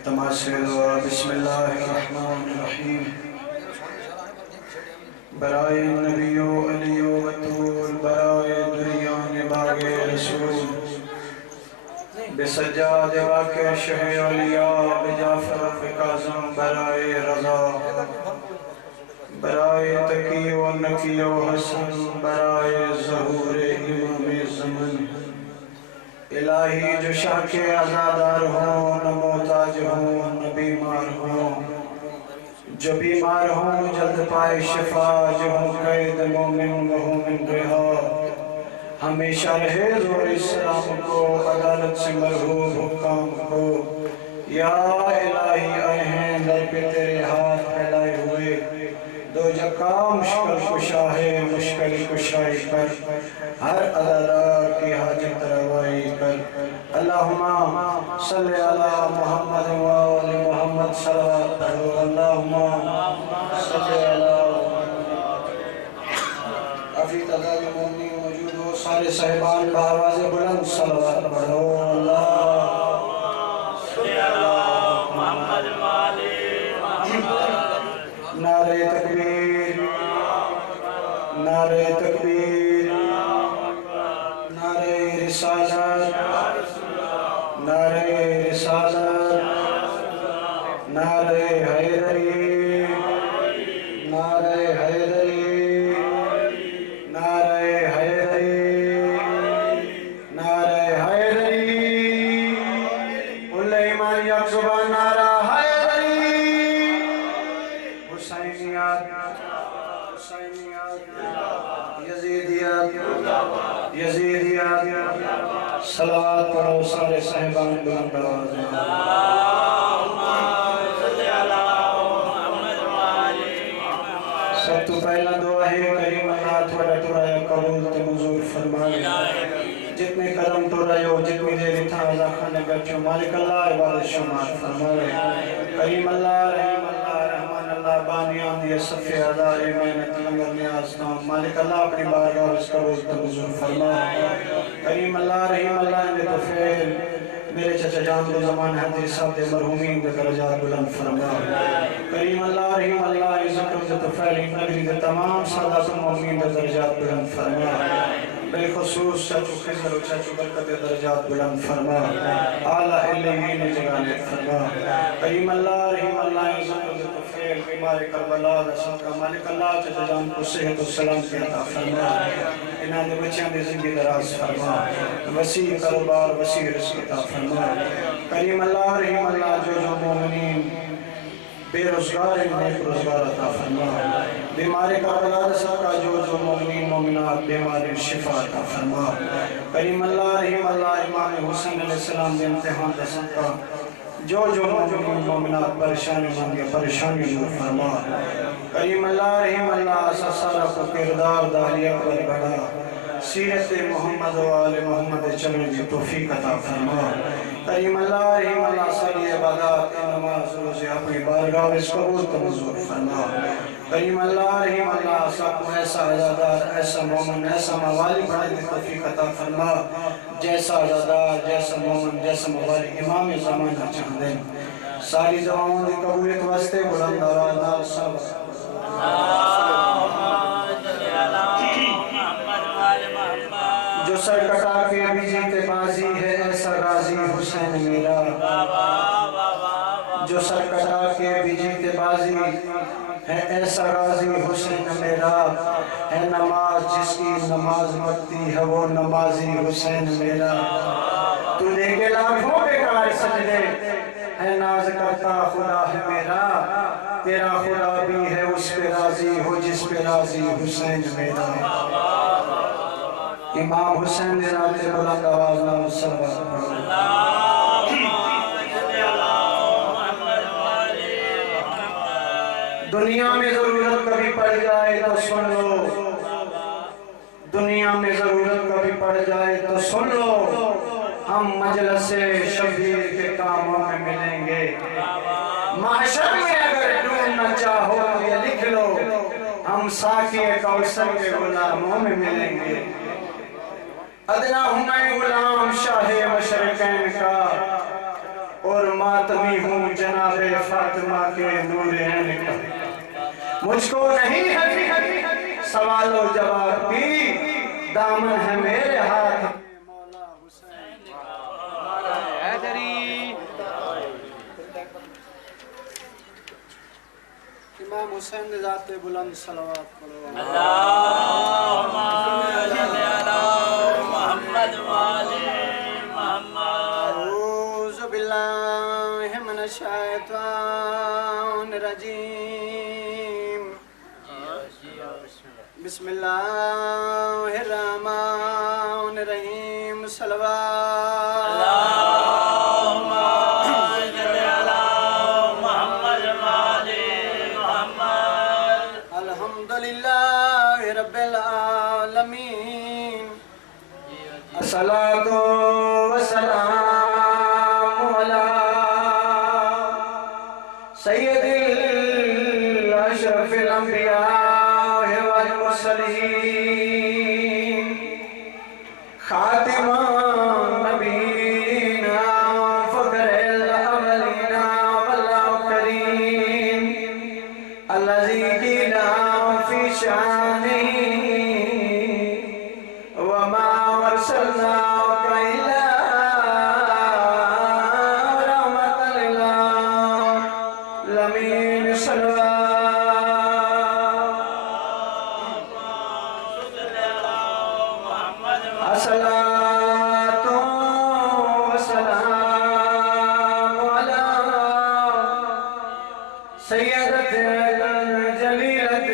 التماس دعا بسم اللہ الرحمن الرحیم برائے نبی و علی و بطول برائے دریان باغ رسول بسجاد واقع شہ اولیاء بجعفر فقازم برائے رضا برائے تقی و نقی و حسن برائے ظہور امام زمن الہی جو شاہ کے عزادار ہوں نہ محتاج ہوں نہ بیمار ہوں جو بیمار ہوں جلد پائے شفا جو ہوں قید مومن مومن رہا ہمیشہ رہے زور اسلام کو عدالت سے مرحوب حکام کو یا الہی آئے ہیں در پہ تیرے ہاتھ پھیلائے ہوئے دو جکا مشکل کشا ہے مشکل کشائی کر ہر عدالت کی حاجت روائی کر اللہم صلی علی محمد و آل محمد صلوات پڑھو اللہم صلی علی ابھی تعداد مومنین موجود ہو سارے صاحبان بآواز بلند صلوات پڑھو اللہ صلی علی محمد و آل محمد نعرہ تکبیر نعرہ تکبیر نعرہ رسالت نعرہ رسالت نعرہ حیدری نعرہ حیدری نعرہ حیدری نعرہ حیدری کل ایمان یک زبان نعرہ حیدری حسینیات یزیدیات یزیدیات صلوات پڑھو سارے صاحبان بلند آواز میں سب تو پہلا دعا ہے کریم اللہ تھوڑا ٹورایا قبول تے منظور فرمائے جتنے قدم ٹورائے ہو جتنی دیر تھا عزا خانے بیٹھو مالک اللہ عبادت شمار فرمائے کریم اللہ رحیم اللہ رحمان اللہ بانیان دیئے صفی عدائے محنت لنگر نیاز نام مالک اللہ اپنی بارگاہ اس قبول تے منظور فرمائے کریم اللہ رحیم اللہ اندے توفیل میرے چچا جان دو زمان حدیث صاحب دے مرحومین دے درجات بلند فرمائے کریم اللہ رحیم اللہ عزت و عزت فعلیم نبی دے تمام سادات المؤمنین دے درجات بلند فرمائے بالخصوص چچو خضر و چچو برکت درجات بلند فرمائے اعلیٰ علیین جگانے فرمائے کریم اللہ رحیم اللہ عزت و عزت فعل بیمار کربلا رسول کا مالک اللہ چچا جان کو صحت و سلام کی عطا فرمائے انہاں دے بچیاں دے زندگی دراز فرمائے وسیع کاروبار وسیع رزق عطا فرمائے کریم اللہ رحیم اللہ جو مومنین بے روزگار نیک روزگار عطا فرمائے بیماری کا علاج کا جو مومنین مومنات بیماری شفا عطا فرمائے کریم اللہ رحیم اللہ امام حسین علیہ السلام دے امتحان دے صدقہ جو مومنین مومنات پریشانی مانگے پریشانی نور فرمائے کریم اللہ رحیم اللہ سارا کو کردار داہلی اکبر بڑھا سیرت محمد و آل محمد چلنے کی توفیق عطا فرمائے کریم اللہ رحیم اللہ ساری عبادات نماز روزے اپنی بارگاہ اس قبول کا منظور فرمائے کریم اللہ رحیم اللہ سب کو ایسا عزادار ایسا مومن ایسا موالی بڑھنے کی توفیق عطا فرمائے جیسا عزادار جیسا مومن جیسا موالی امام زمانہ چاہ دیں ساری دعاؤں دی قبولیت واسطے بلند آواز سب جو سر کٹا کے بھی جیتے بازی ہے ایسا غازی حسین میرا جو سر کٹا کے بھی جیتے بازی ہے ایسا غازی حسین میرا ہے نماز جس کی نماز پڑھتی ہے وہ نمازی حسین میرا تو دے کے لاکھوں کے کار سجدے ہے ناز کرتا خدا ہے میرا تیرا خدا بھی ہے اس پہ راضی ہو جس پہ راضی حسین میرا امام حسین نے راتے بلند آواز نام صلوات دنیا میں ضرورت کبھی پڑ جائے تو سن لو دنیا میں ضرورت کبھی پڑ جائے تو سن لو ہم مجلس شبیر کے کاموں میں ملیں گے محشر میں اگر ڈھونڈنا چاہو تو یہ لکھ لو ہم ساقی کوثر کے غلاموں میں ملیں گے ادنا ہمیں غلام شاہ مشرقین کا اور ماتمی ہوں جناب فاطمہ کے نور عین کا مجھ کو نہیں ہے سوال و جواب کی دامن ہے میرے ہاتھ مولا حسین امام حسین ذات بلند صلوات پڑھو اللہم صلی علی محمد وآل محمد اعوذ باللہ من الشیطان الرجیم بسم اللہ الرحمن الرحیم صلوات اللہم صلی علی محمد وآل محمد الحمدللہ رب العالمین الصلاة والسلام علی سید الاشرف الانبیاء والمرسلین خاتم النبیین فخر الاولین والآخرین الذی قیل فی شانہ وما ارسلناک الا رحمۃ للعالمین الصلاة والسلام على سيدة الجليلة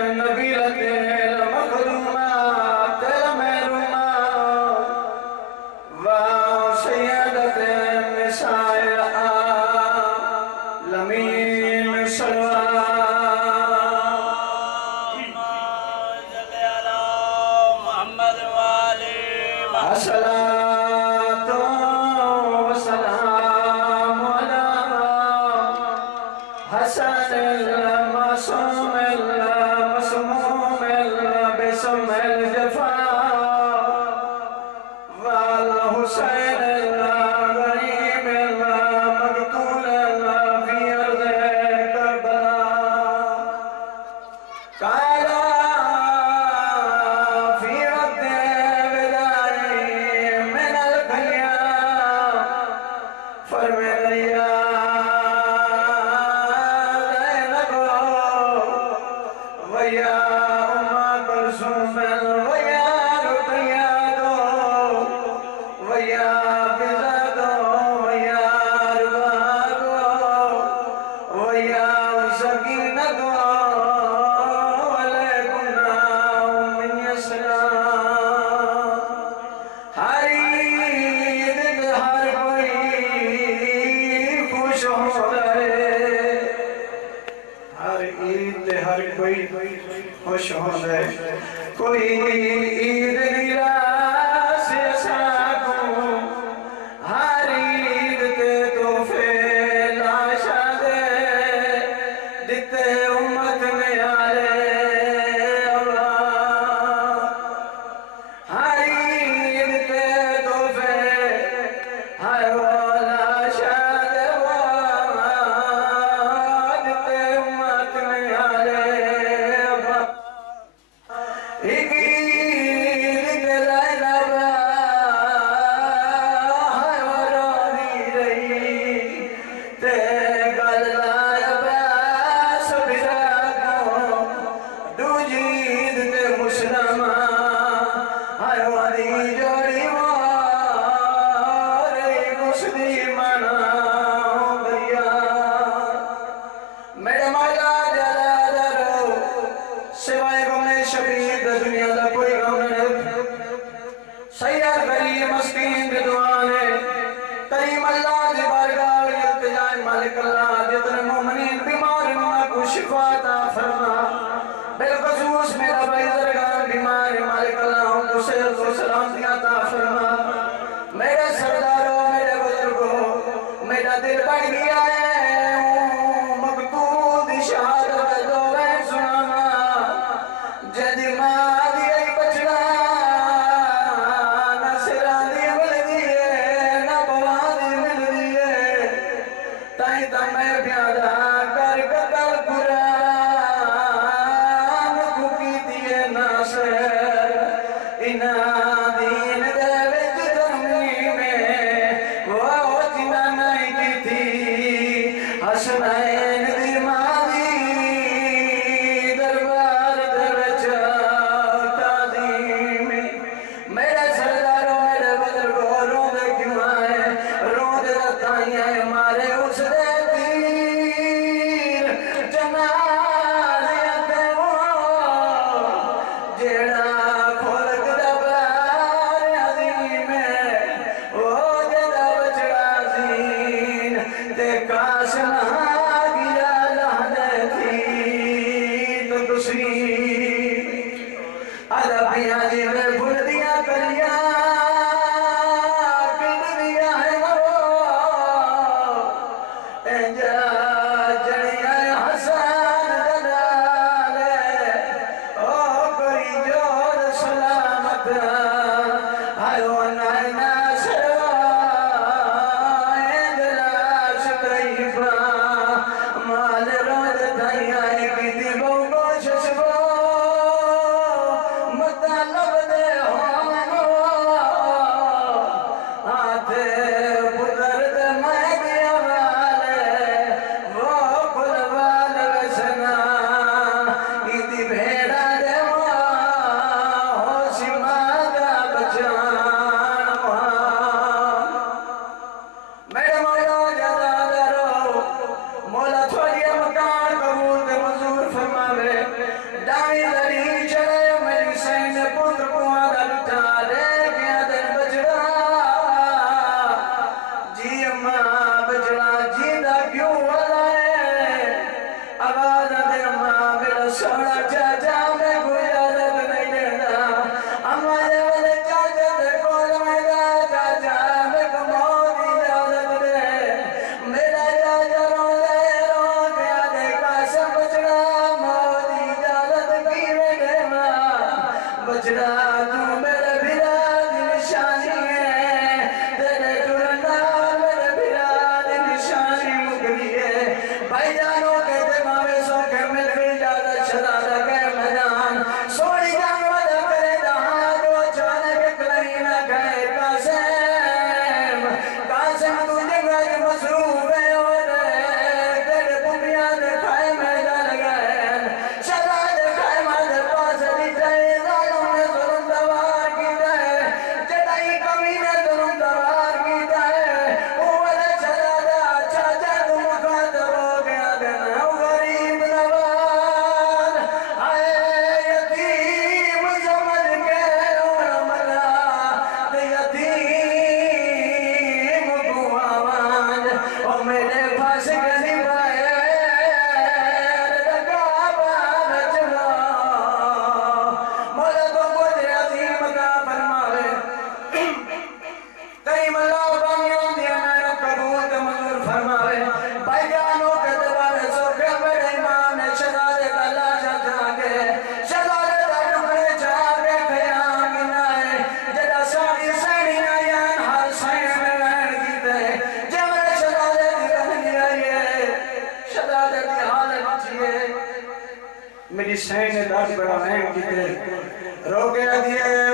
النبيلة المخدومات المهرومات وسيدة النساء العالمين الصلاة والسلام على حسن المعصوم المسموم بسم الجفاء والحسين الغريب المقتول في أرض كربلاء قال في رد بداعي من الخيام فرمي ويا أم كلثوم ويا رقية ويا بلاد ويا رباب ويا سكينة ولكنا من السلام ہر عید ہر کوئی خوش ہو رہے ہر عید ہر کوئی خوش ہو رہے کوئی عید نراس ساکوں ہر عید کے تحفے لاشا دے دیتے امت میں آلے ہر عید کے تحفے ہر والا شاد دیتے امت میں آلے ایک عید کے لائلہ ہر ورانی رہی تے گل لائے سب جاگوں دو جید کے مسلمان ہر واری جوڑی وارے مسلمان بھیا میرے مولا جلالہ سوائے غم شبیر دنیا دا کوئی غم نہیں سید غریب مسکین کی دعانے کریم اللہ دی بارگاہ التجا مالک اللہ جتنے مومنین بیمار کو شفا عطا فرما بالخصوص میرا بھائی درگاہ بیمار مالک اللہ ان کو صحت و سلامتی عطا فرما میرے سرداروں میرے بزرگوں میرا دل بڑھ گیا ہے مقتول شہادت دو بین سنانا جدی ماں دیئے بچنا نہ سران دی مل دیئے نہ بوان دی مل دیئے ناصر انہ دین دے وچ ترمیم وہ جنہ نہیں کی تھی حسنین دی ماں دی دربار دے وچ تعظیم میرے سرداروں میرے بزرگوں روندے کیوں آئے روندے تائیں مارے اس دے تیر جنازے تے وہ جیڑا کھولک دا بار عظیم وہ جڑا بچڑا زین تے کاش نہ گیا لہدے تھی تو تسین عربیاں جی میں بھول دیا کریاں پنڈ دیا ہے وہ انجا جڑیاں حسان دلالے او کوئی جور سلامت ہائیو نائنا سروا انجلاش طیبہ مال رود دھائیاں کی دی بہو کوشش بو مطلب دے ہونو آتے پتر دے میں دیا والے وہ قربان وسنا ایدی بھیڑا دے ہوشی مادا بچان میرے مولا جزا درو مولا تھوڑی مکان قبول دے منظور فرماوے دائی دری چڑے میری سین پتر پوہاں دا لٹا لے گیا دن بچڑا جی اماں بچڑا جی دا کیوں والا ہے آواز دے اماں میرا سونا چاچا میں کوئی عادت نہیں دینا اماں دے والے چاچا دے کول میرا چاچا میں کمو دی عادت دے میرا چاچا رو گیا دے قاسم بچڑا موری عادت کی میں دینا بچڑا تو میرے بھرا دی نشانی ہے تیرے ٹرنا میرے بھرا دی نشانی مکلی ہے بھائی جانوں کے دماغے سو کے مل بھی جاتا شرارہ کے میدان سوڑی جانوں دا کرے دہاں جو چانے کے کلین گئے قاسم تو جنگل مصروف ہے اور تیرے بنیاں دے کھائے میدان گئے شرا دے کھائے مادر پاس دی جائے ظالم نے ظلم دوار کی جائے جدائی کمی نے ظلم دوار کی جائے اوہ شرا دا چاچا تم مخاطب ہو گیا دینا غریب نوار آئے یتیم سمجھ کے رونا ملا دے یتیم کو آواز او میرے پاس گلی بائے لگا باب چلا مولا تو مجھے عظیم کا فرماوے کئی ملا بانیوں دیا میرا قبول تے منظور فرماوے بھائی جانوں کے دوارے سوکھے میرے امام شہزادے کا لاشا جاگے شہزادے کا ٹکڑے جاگے خیام نائے جدا ساری سینی نائیان ہر سین میں رہن کی دے جب میرے شہزادے دی رہنی آئیے شہزادے دی حالت چیئے میری سین دار بڑا رہن کی دے رو گیا دیئے